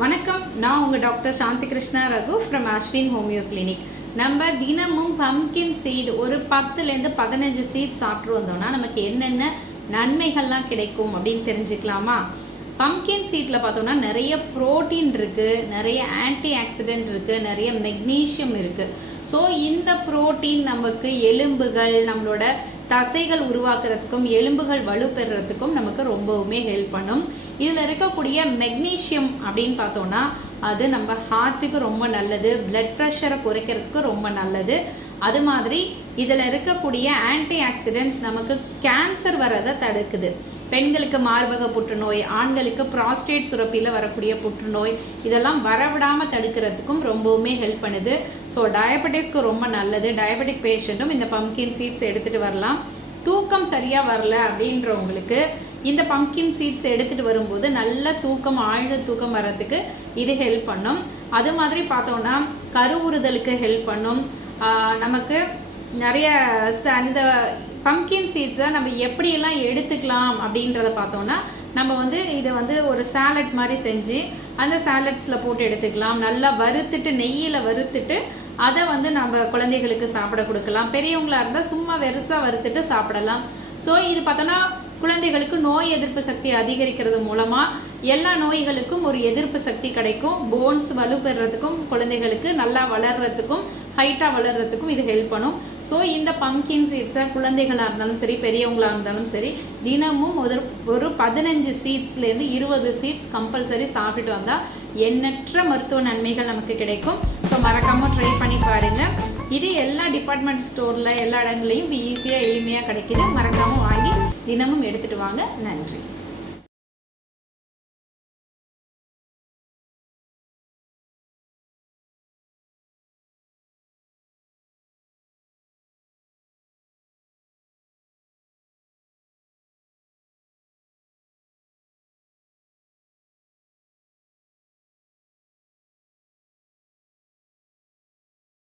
வணக்கம், நான் உங்கள் doctor Shanthi Krishna Raghu from Ashwin homeo clinic. நம்ம தினமும் பம்கின் சீட் ஒரு 10லேருந்து 15 சீட் சாப்பிட்டு வந்தோம்னா நமக்கு என்னென்ன நன்மைகள்லாம் கிடைக்கும் அப்படின்னு தெரிஞ்சுக்கலாமா? பம்கின் சீட்டில் பார்த்தோம்னா நிறைய ப்ரோட்டீன் இருக்குது, நிறைய ஆன்டி ஆக்சிடென்ட் இருக்குது, நிறைய மெக்னீஷியம் இருக்குது. ஸோ இந்த ப்ரோட்டீன் நமக்கு எலும்புகள், நம்மளோட தசைகள் உருவாக்குறதுக்கும் எலும்புகள் வலுப்பெறதுக்கும் நமக்கு ரொம்பவுமே ஹெல்ப் பண்ணும். இதில் இருக்கக்கூடிய மெக்னீஷியம் அப்படின்னு பார்த்தோன்னா அது நம்ம ஹார்ட்டுக்கு ரொம்ப நல்லது, பிளட் ப்ரெஷரை குறைக்கிறதுக்கு ரொம்ப நல்லது. அது மாதிரி இதில் இருக்கக்கூடிய ஆன்டி ஆக்சிடென்ட்ஸ் நமக்கு கேன்சர் வரதை தடுக்குது. பெண்களுக்கு மார்பக புற்றுநோய், ஆண்களுக்கு ப்ராஸ்டேட் சுரப்பியில் வரக்கூடிய புற்றுநோய், இதெல்லாம் வரவிடாமல் தடுக்கிறதுக்கும் ரொம்பவுமே ஹெல்ப் பண்ணுது. ஸோ டயபெட்டிஸ்க்கு ரொம்ப நல்லது. டயபெட்டிக் பேஷண்ட்டும் இந்த பம்கின் சீட்ஸ் எடுத்துகிட்டு வரலாம். தூக்கம் சரியாக வரல அப்படின்றவங்களுக்கு இந்த பம்கின் சீட்ஸ் எடுத்துகிட்டு வரும்போது நல்ல தூக்கம், ஆழ்ந்த தூக்கம் வர்றதுக்கு இது ஹெல்ப் பண்ணும். அது மாதிரி பார்த்தோன்னா கருவுறுதலுக்கு ஹெல்ப் பண்ணும். நமக்கு நிறைய அந்த பம்கின் சீட்ஸை நம்ம எப்படியெல்லாம் எடுத்துக்கலாம் அப்படின்றத பார்த்தோன்னா நம்ம இதை ஒரு சாலட் மாதிரி செஞ்சு அந்த சாலட்ஸில் போட்டு எடுத்துக்கலாம். நல்லா வறுத்துட்டு, நெய்யில் வறுத்துட்டு அதை நம்ம குழந்தைகளுக்கு சாப்பிட கொடுக்கலாம். பெரியவங்களா இருந்தால் சும்மா வெறுசாக வறுத்துட்டு சாப்பிடலாம். ஸோ இது பார்த்தோன்னா குழந்தைகளுக்கு நோய் எதிர்ப்பு சக்தி அதிகரிக்கிறது மூலமாக எல்லா நோய்களுக்கும் ஒரு எதிர்ப்பு சக்தி கிடைக்கும். போன்ஸ் வலுப்பெறதுக்கும், குழந்தைகளுக்கு நல்லா வளர்கிறதுக்கும், ஹைட்டாக வளர்கிறதுக்கும் இது ஹெல்ப் பண்ணும். ஸோ இந்த பம்கின் சீட்ஸை குழந்தைகளாக இருந்தாலும் சரி, பெரியவங்களாக இருந்தாலும் சரி, தினமும் ஒரு 15 சீட்ஸ்லேருந்து 20 சீட்ஸ் கம்பல்சரி சாப்பிட்டுட்டு வந்தால் எண்ணற்ற மருத்துவ நன்மைகள் நமக்கு கிடைக்கும். ஸோ மறக்காமல் ட்ரை பண்ணி பாருங்கள். இது எல்லா டிபார்ட்மெண்ட் ஸ்டோரில் எல்லா இடங்களையும் ஈஸியாக எளிமையாக கிடைக்கிது. மறக்காமல் வாங்கி தினமும் எடுத்துகிட்டு வாங்க. நன்றி.